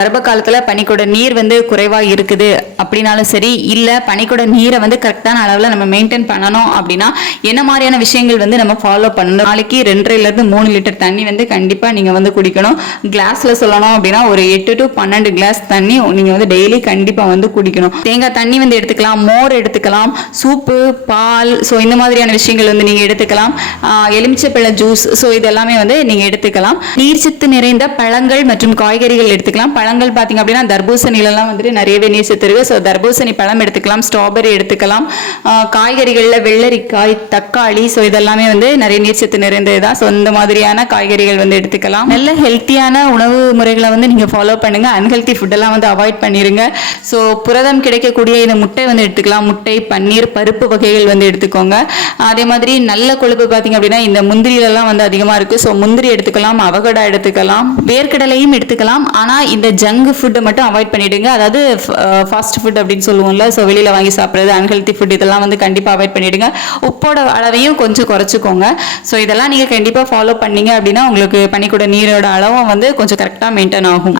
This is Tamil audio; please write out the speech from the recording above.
கர்ப்ப காலத்தில் பனிக்கூட நீர் வந்து குறைவாக இருக்குது. அப்படின்னாலும் சரி இல்லை பனிக்கூட நீரை வந்து கரெக்டான அளவில் நம்ம மெயின்டைன் பண்ணணும் அப்படின்னா என்ன மாதிரியான விஷயங்கள் வந்து நம்ம ஃபாலோ பண்ணணும்? நாளைக்கு ரெண்டரைலேருந்து மூணு லிட்டர் தண்ணி வந்து கண்டிப்பாக நீங்கள் வந்து குடிக்கணும். கிளாஸில் சொல்லணும் அப்படின்னா ஒரு எட்டு டு பன்னெண்டு கிளாஸ் தண்ணி நீங்கள் வந்து டெய்லி கண்டிப்பாக வந்து குடிக்கணும். தேங்காய் தண்ணி வந்து எடுத்துக்கலாம் மோர் எடுத்துக்கலாம் சூப்பு பால் ஸோ இந்த மாதிரியான விஷயங்கள் வந்து நீங்கள் எடுத்துக்கலாம். எலுமிச்சப்பழ ஜூஸ் ஸோ இதெல்லாமே வந்து நீங்கள் எடுத்துக்கலாம். நீர்ச்சத்து நிறைந்த பழங்கள் மற்றும் காய்கறிகள் எடுத்துக்கலாம். பழங்கள் பார்த்திங்க அப்படின்னா தர்பூசணிலலாம் வந்துட்டு நிறையவே நீர் இருக்குது ஸோ தர்பூசணி பழம் எடுத்துக்கலாம் ஸ்ட்ராபெரி எடுத்துக்கலாம் காய்கறிகளில் வெள்ளரிக்காய் தக்காளி ஸோ இதெல்லாமே வந்து நிறைய நீர்ச்சத்து நிறைந்தது தான் ஸோ இந்த மாதிரியான காய்கறிகள் வந்து எடுத்துக்கலாம். நல்ல ஹெல்த்தியான உணவு முறைகளை வந்து நீங்கள் ஃபாலோ பண்ணுங்கள் அன்ஹெல்த்தி ஃபுட்டெல்லாம் வந்து அவாய்ட் பண்ணிடுங்க ஸோ புரதம் கிடைக்கக்கூடிய இந்த முட்டை வந்து எடுத்துக்கலாம். முட்டை பன்னீர் பருப்பு வகைகள் வந்து எடுத்துக்கோங்க. அதே மாதிரி நல்ல கொழுப்பு பார்த்தீங்க அப்படின்னா இந்த முந்திரியிலலாம் வந்து அதிகமாக இருக்குது ஸோ முந்திரி எடுத்துக்கலாம் அவகடா எடுத்துக்கலாம் வேர்க்கடலையும் எடுத்துக்கலாம். ஆனால் இந்த ஜங்க் ஃபுட்டை மட்டும் அவாய்ட் பண்ணிடுங்க. அதாவது ஃபாஸ்ட் ஃபுட் uh, அப்படின்னு சொல்லுவோம்ல ஸோ வெளியில் வாங்கி சாப்பிட்றது அன்ஹெல்த்தி ஃபுட் இதெல்லாம் வந்து கண்டிப்பாக அவாய்ட் பண்ணிவிடுங்க உப்போட அளவையும் கொஞ்சம் குறைச்சிக்கோங்க. ஸோ இதெல்லாம் நீங்கள் கண்டிப்பாக ஃபாலோ பண்ணீங்க அப்படின்னா உங்களுக்கு பனிக்கூட நீரோட அளவும் வந்து கொஞ்சம் கரெக்டாக மெயின்டைன் ஆகும்.